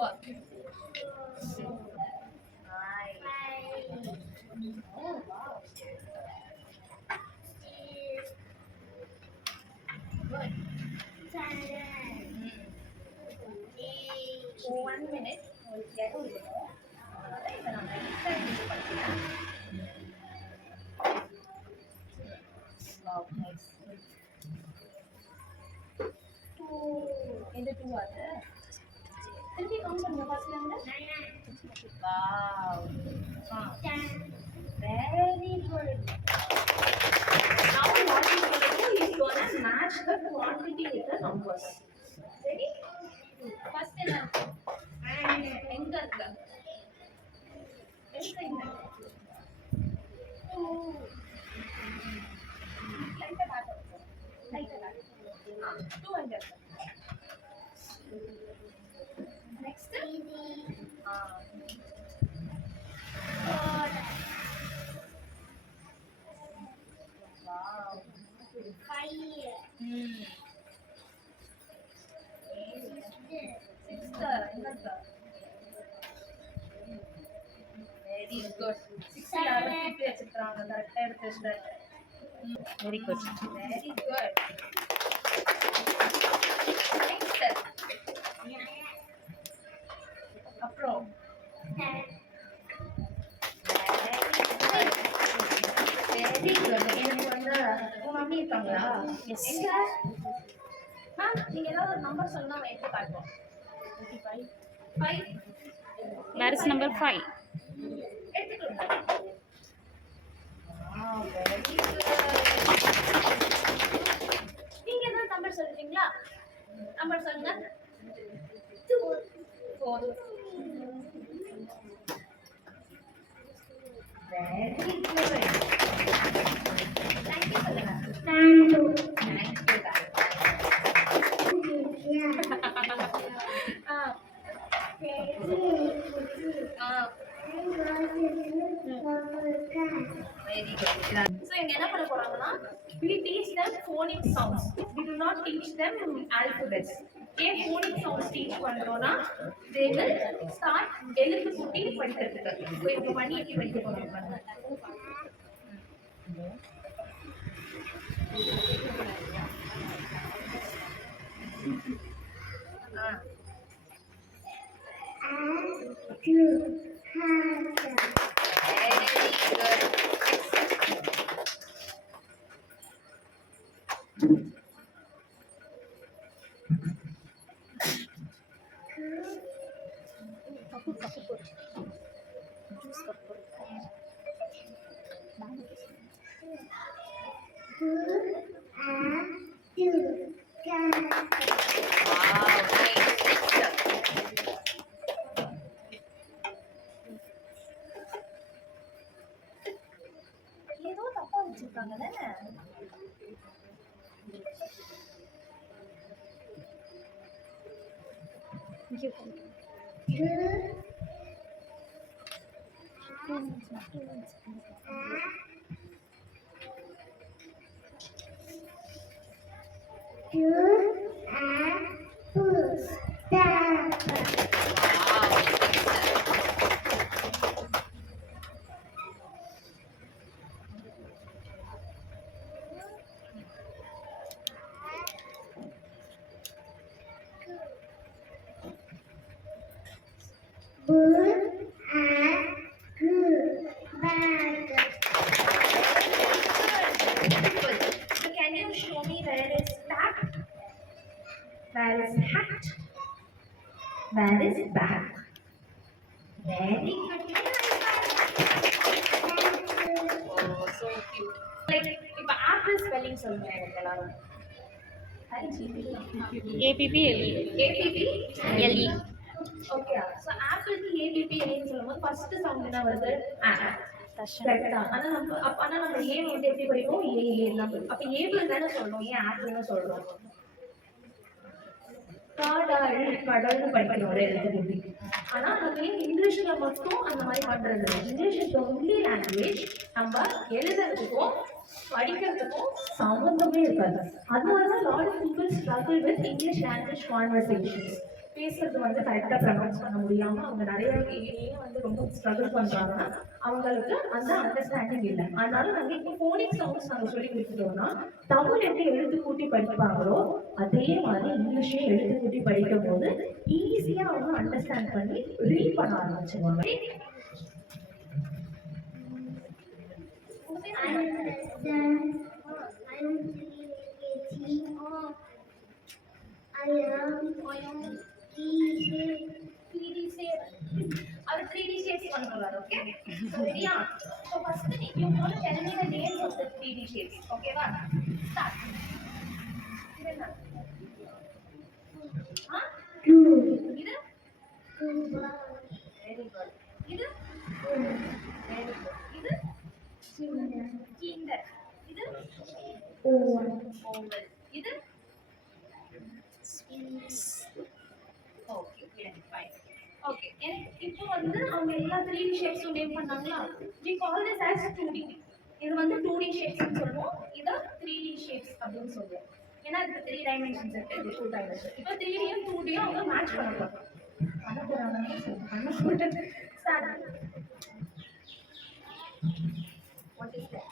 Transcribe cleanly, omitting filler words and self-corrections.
Four. Oh wow. Good. So 1 minute. Wow, nice. இந்த 2 அது திருப்பி கவுண்ட் பண்ணுங்க ஃபர்ஸ்ட்ல இருந்து. Wow. Very good. Now what you gonna do is gonna match the quantity with the numbers. Ready? First என்ன? எங்க இருக்கு? எங்க இருக்கு? 2. லைட்டா காட்டு. லைட்டா காட்டு. 2 எங்க இருக்கு? Next. Wow. 5. Very good. 6 யாரும் திருப்பி வச்சிருக்காங்க கரெக்டா எடுத்து வச்சிட்டாங்க. Very good. Very good. Next. அப்புறம் வெரி குட். எனக்கு வந்து உங்க மம்மி இருக்காங்களா? எங்க? நீங்க ஏதாவது ஒரு நம்பர் சொன்னா எடுத்து காட்டுவோம். 5. That is number 5. எடுத்துக்கோங்க. Very good. நீங்க ஏதாவது நம்பர் சொல்றீங்களா? நம்பர் சொல்லுங்க. 4. Very good. Thank you சொல்லுங்க. Thank you. Very good. So இங்க என்ன பண்ண போறாங்கன்னா we teach them phonic sounds. We do not teach them alphabets. ஏன் phonic sounds teach பண்றோம்னா they will start எழுத்து கூட்டி படிக்கிறதுக்கு. So இவங்க பண்ணி எப்படி படிக்க போறாங்க பாருங்க. ஏதோ தப்பா வச்சிருக்காங்க தானே? Can you show me where is stack? Where is hat? Where is bag? Very good. Oh, so cute. Like, if apple spelling சொல்லுங்க எனக்கு எல்லாரும். APPLE. APPLE. Okay. So apple க்கு APPLE ன்னு சொல்லும்போது first sound என்ன வருது? A. கரெக்ட்டா? ஆனா நம்ம A வந்து எப்படி படிப்போம்? A தான் படிப்போம். அப்ப ஏபிள் தானே சொல்லணும். ஏன் ஆப்பிள்னு சொல்றோம்? கடல்னு படிக்கணும் ஒரு எழுத்து. ஆனா நம்ம ஏன் இங்கிலீஷ்ல மட்டும் அந்த மாதிரி பண்றது? English is the only language நம்ம எழுதுறதுக்கும் படிக்கிறதுக்கும் சம்பந்தமே இருக்காது. அதனால தான் lot of people struggle with English language conversations பேசுறது வந்து கரெக்டாக ப்ரொனவுன்ஸ் பண்ண முடியாமல் அவங்க நிறைய ஏன் வந்து ரொம்ப ஸ்ட்ரகிள் பண்ணுறாங்கன்னா அவங்களுக்கு அந்த அண்டர்ஸ்டாண்டிங் இல்லை. அதனால நாங்கள் இப்போ ஃபோனிக் சவுண்ட்ஸ் நாங்கள் சொல்லி கொடுத்துட்டோம்னா தமிழ் எப்படி எழுத்து கூட்டி படிப்பாங்களோ அதே மாதிரி இங்கிலீஷையும் எழுத்து கூட்டி படிக்கும் போது ஈஸியாக அவங்க அண்டர்ஸ்டாண்ட் பண்ணி ரீட் பண்ண ஆரம்பிச்சிருவாங்க. அவர் 3D shapes பண்ணுவார். ஓகே சரியா? so first you want to tell me the names of the 3D shapes. okay வா? start. இது என்ன? இது very good. இது very good. இது kinder. இது oval. இது ஓகே fine. ஓகே இப்போ வந்து அவங்க எல்லா 3D ஷேப்ஸும் நேம் பண்ணாங்களா? we call this as 2D. இது வந்து 2D ஷேப்ஸ் னு சொல்லுவோம். இத 3D ஷேப்ஸ் அப்படினு சொல்லுவோம். ஏன்னா இது 3 டைமென்ஷன்ஸ் இருக்கு, இது 2 டைமென்ஷன். இப்போ 3D யும் 2D யும் அவங்க மேட்ச் பண்ண போறாங்க. பண்ண போறாங்கன்னு பண்ண போறது. ஸ்டார்ட். what is that?